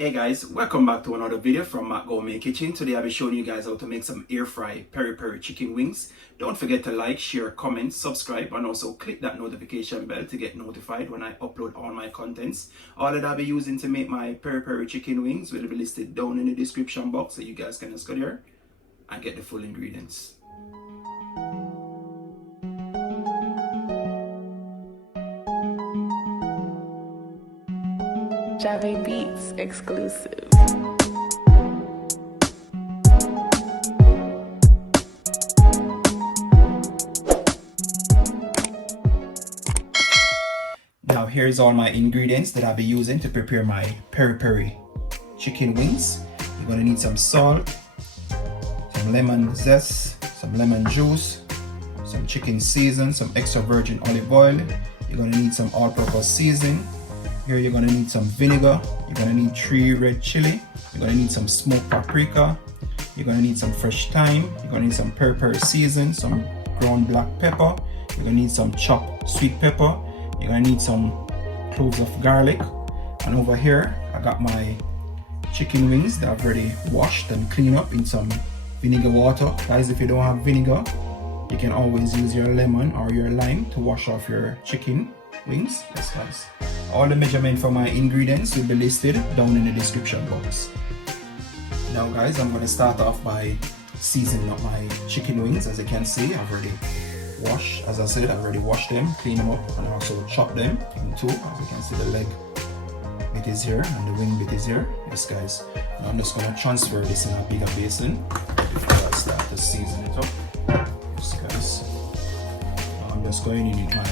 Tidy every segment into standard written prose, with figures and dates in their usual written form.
Hey guys, welcome back to another video from Gourmet Kitchen. Today I'll be showing you guys how to make some air fry peri peri chicken wings. Don't forget to like, share, comment, subscribe, and also click that notification bell to get notified when I upload all my contents. All that I'll be using to make my peri peri chicken wings will be listed down in the description box, so you guys can just go there and get the full ingredients. Jave Beats exclusive. Now here's all my ingredients that I'll be using to prepare my peri peri chicken wings. You're gonna need some salt, some lemon zest, some lemon juice, some chicken season, some extra virgin olive oil. You're gonna need some all-purpose seasoning. Here you're gonna need some vinegar. You're gonna need 3 red chili. You're gonna need some smoked paprika. You're gonna need some fresh thyme. You're gonna need some peri peri season, some ground black pepper. You're gonna need some chopped sweet pepper. You're gonna need some cloves of garlic. And over here I got my chicken wings that I've already washed and cleaned up in some vinegar water. Guys, if you don't have vinegar, you can always use your lemon or your lime to wash off your chicken wings. Yes guys, all the measurement for my ingredients will be listed down in the description box. Now guys, I'm going to start off by seasoning up my chicken wings. As you can see, I've already washed, as I said, I've already washed them, cleaned them up, and also chopped them in two. As you can see, the leg bit is here and the wing bit is here. Yes guys, now I'm just going to transfer this in a bigger basin before I start to season it up. Yes guys, now I'm just going in with my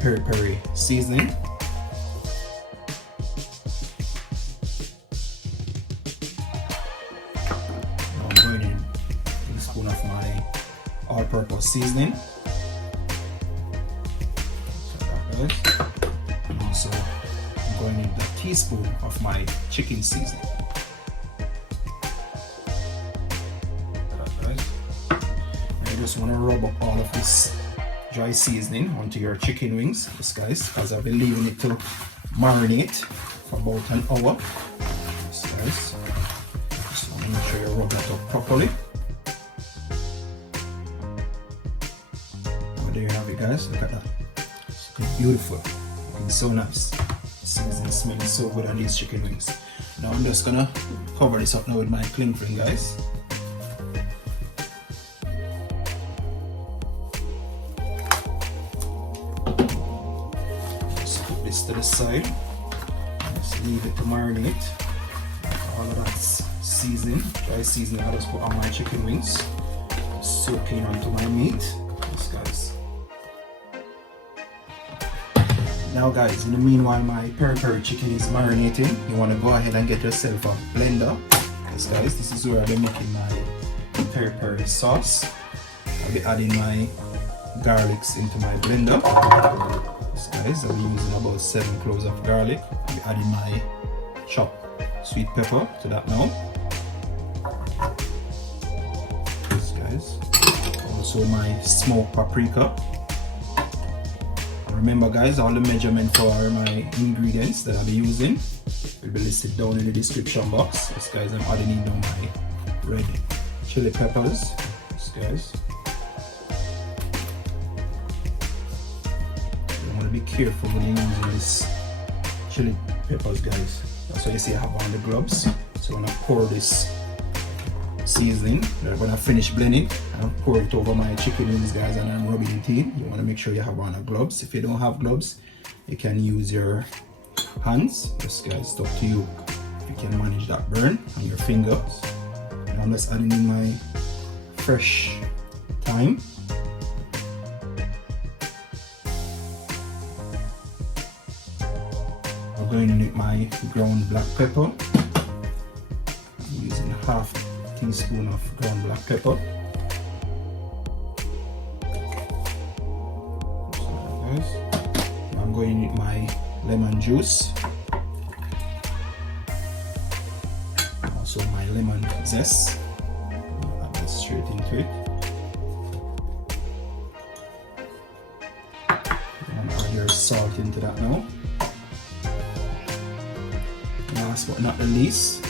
peri peri seasoning. Now I'm going in with a spoon of my all-purpose seasoning. And also I'm going in with a teaspoon of my chicken seasoning. I just want to rub up all of this dry seasoning onto your chicken wings, yes guys, because I've been leaving it to marinate for about an hour. Yes guys, just want to make sure you rub that up properly. Oh, there you have it guys, look at that. It's beautiful, looking so nice. Seasoning smelling so good on these chicken wings. Now I'm just gonna cover this up now with my cling film guys. To the side, just leave it to marinate. All of that seasoning, dry seasoning, I just put on my chicken wings, soaking onto my meat. Yes guys. Now guys, in the meanwhile my peri peri chicken is marinating, you want to go ahead and get yourself a blender. Yes guys, this is where I'll be making my peri peri sauce. I'll be adding my garlics into my blender. Guys, I'll be using about 7 cloves of garlic. I'll be adding my chopped sweet pepper to that now. Yes, guys. Also my smoked paprika. And remember guys, all the measurement for my ingredients that I'll be using will be listed down in the description box. Yes guys, I'm adding in now my red chili peppers. Yes guys. Be careful when you're using this chili peppers guys. That's why you see I have on the gloves. So when I pour this seasoning, when I finish blending, I'll pour it over my chicken wings guys and I'm rubbing it in. You want to make sure you have on the gloves. If you don't have gloves, you can use your hands. Yes guys, it's up to you if you can manage that burn on your fingers. And I'm just adding in my fresh thyme. Going in with my ground black pepper. I'm using half teaspoon of ground black pepper. I'm going in with my lemon juice. Also my lemon zest. Add that straight into it. Add your salt into that now. Last but not the least,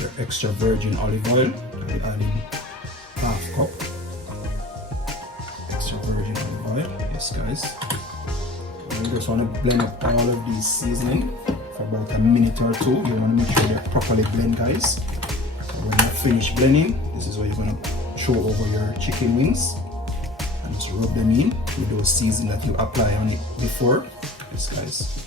your extra virgin olive oil. I'll be adding half cup extra virgin olive oil. Yes, guys. And you just want to blend up all of these seasoning for about a minute or two. You want to make sure they're properly blend, guys. So when you finish blending, this is what you're going to throw over your chicken wings and just rub them in with those seasonings that you apply on it before. Yes, guys.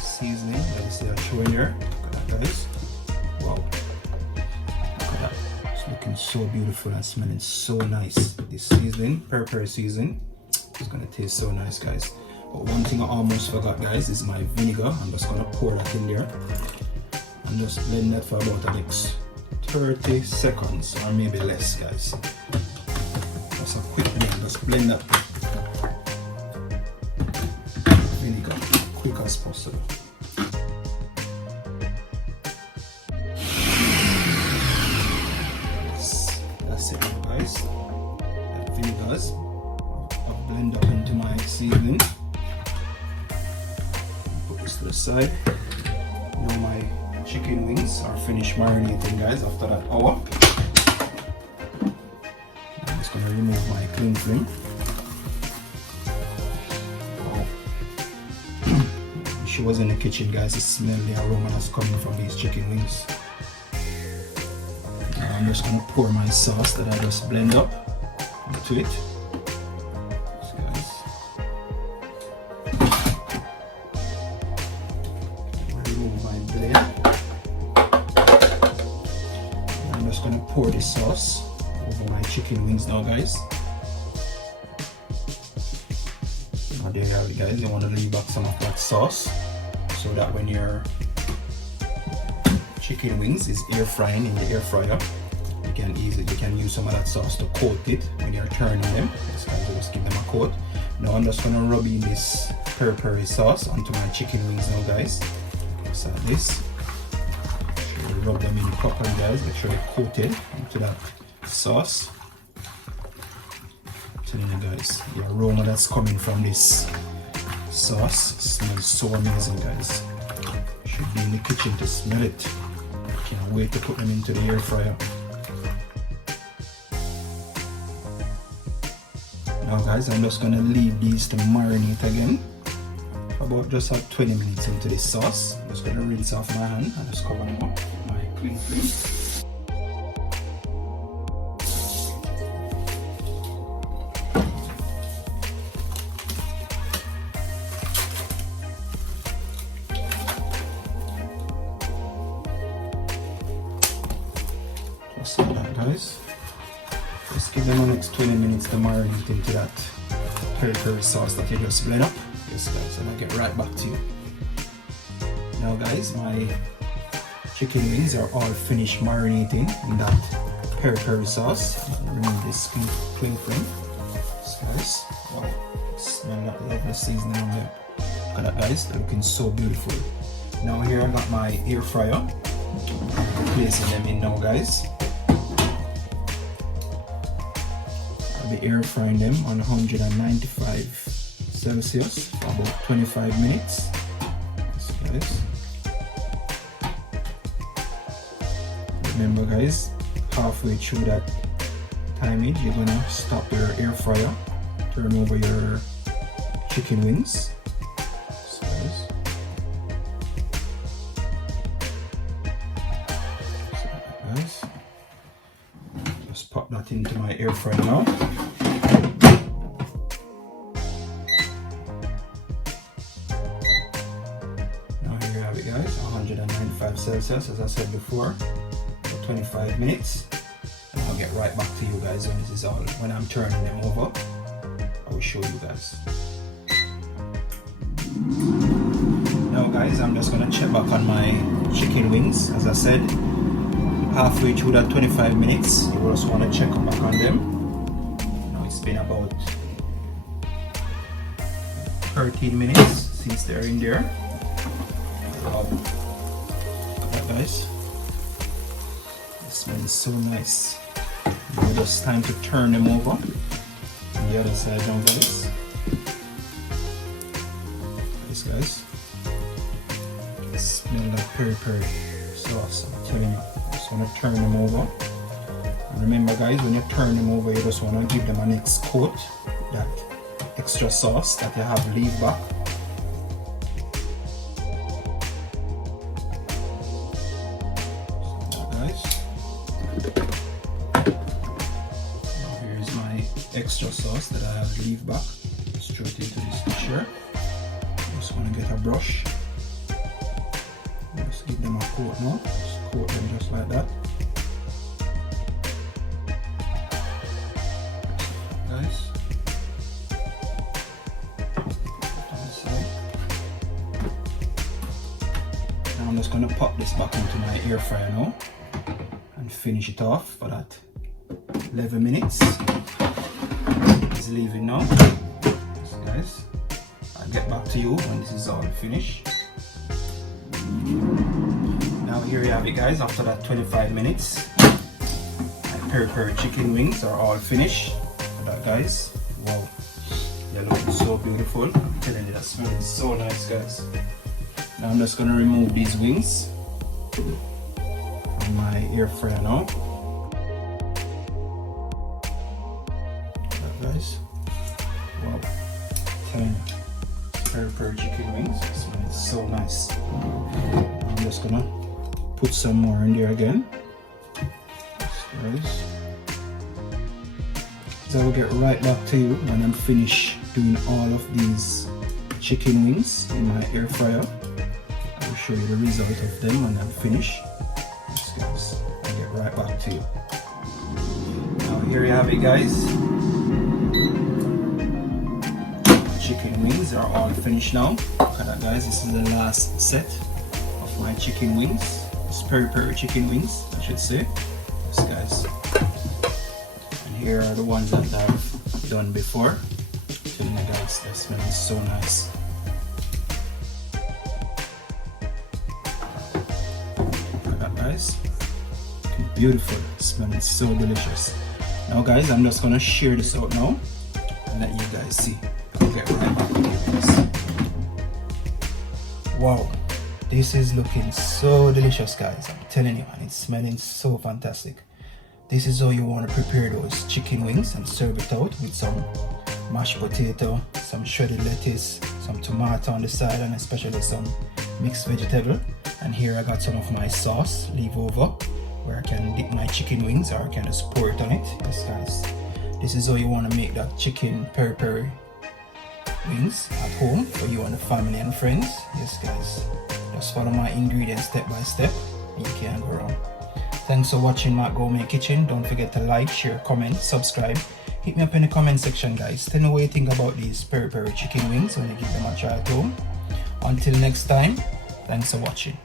Seasoning that is there showing here. Look at that, guys. Wow. Look at that. It's looking so beautiful and smelling so nice. This seasoning, peri peri seasoning, is gonna taste so nice, guys. But one thing I almost forgot, guys, is my vinegar. I'm just gonna pour that in there and just blend that for about the next 30 seconds or maybe less, guys. Just a quick blend. Just blend that vinegar quick as possible. That's it, guys. That vinegars I'll blend up into my seasoning. Put this to the side. Now my chicken wings are finished marinating, guys, after that hour. I'm just gonna remove my cling film. She was in the kitchen, guys. You smell the aroma that's coming from these chicken wings. Now I'm just gonna pour my sauce that I just blend up into it. So, guys, remove my blend. I'm just gonna pour this sauce over my chicken wings now, guys. Now there you have it, guys. You want to leave back some of that sauce, so that when your chicken wings is air frying in the air fryer, you can use some of that sauce to coat it when you're turning them. Just give them a coat. Now I'm just gonna rub in this peri peri sauce onto my chicken wings now, guys. Just like this. Make sure you rub them in properly, guys. Make sure they're coated into that sauce. I'm telling you, guys, the aroma that's coming from this sauce smells so amazing, guys. You should be in the kitchen to smell it. Can't wait to put them into the air fryer. Now, guys, I'm just gonna leave these to marinate again about just like 20 minutes into this sauce. I'm just gonna rinse off my hand and just cover them up with my clean film. Just like that, guys. Just give them the next 20 minutes to marinate into that peri peri sauce that you just blend up. Yes, guys, and I'll get right back to you. Now, guys, my chicken wings are all finished marinating in that peri peri sauce. Remove this cling film. Yes, guys. Wow, smell that lovely seasoning on there. Look at that, guys, they're looking so beautiful. Now here I got my air fryer. Placing them in now, guys. I'll be air frying them on 195 Celsius for about 25 minutes. Yes, guys. Remember, guys, halfway through that timing, you're gonna stop your air fryer, turn over your chicken wings. Yes, guys. Guys, just pop that into my air fryer now. Now here you have it, guys, 195 Celsius, as I said before, for 25 minutes. And I'll get right back to you guys when this is all, when I'm turning them over. I will show you guys. Now, guys, I'm just gonna check back on my chicken wings. As I said, halfway through that 25 minutes, you just want to check back on them. Now it's been about 13 minutes things that are in there. Wow. That, guys. The smell is so nice. Now just time to turn them over. On the other side now, guys. This, guys. Smell that peri peri sauce. I'm telling you. Just want to turn them over. And remember, guys, when you turn them over, you just want to give them a next coat. That extra sauce that you have leave back. So, guys. Now here's my extra sauce that I have leave back. Straight into this dish here. Just want to get a brush. Just give them a coat now. Just coat them just like that. Nice. Now I'm just going to pop this back into my air fryer now and finish it off for that 11 minutes. Let's leave it now. So guys, I'll get back to you when this is all finished. Now here you have it, guys. After that 25 minutes, my peri peri chicken wings are all finished. That, guys, wow, they're looking so beautiful. I'm telling you, that smelling so nice, guys. Now I'm just gonna remove these wings from my air fryer now. That, guys, wow, I'm telling you, peri peri chicken wings, it smells so nice. Now I'm just gonna put some more in there again. Guys. So I will get right back to you when I'm finished doing all of these chicken wings in my air fryer. I will show you the result of them when I'm finished. Yes, guys, I'll get right back to you. Now here you have it, guys. Chicken wings are all finished now. Look at that, guys. This is the last set of my chicken wings. It's peri peri chicken wings, I should say. Yes, guys. Here are the ones that I've done before. Telling you guys, that smelling so nice. Look at that, guys. Looking beautiful. Smelling so delicious. Now, guys, I'm just gonna share this out now and let you guys see. I'll get right back to you guys. Wow, this is looking so delicious, guys. I'm telling you, and it's smelling so fantastic. This is how you want to prepare those chicken wings and serve it out with some mashed potato, some shredded lettuce, some tomato on the side, and especially some mixed vegetable. And here I got some of my sauce leave over where I can dip my chicken wings, or I can just pour it on it. Yes, guys, this is how you want to make that chicken peri peri wings at home for you and the family and friends. Yes, guys, just follow my ingredients step by step. You can't go wrong. Thanks for watching my Gourmet Kitchen. Don't forget to like, share, comment, subscribe. Hit me up in the comment section, guys. Tell me what you think about these peri peri chicken wings when you give them a try at home. Until next time, thanks for watching.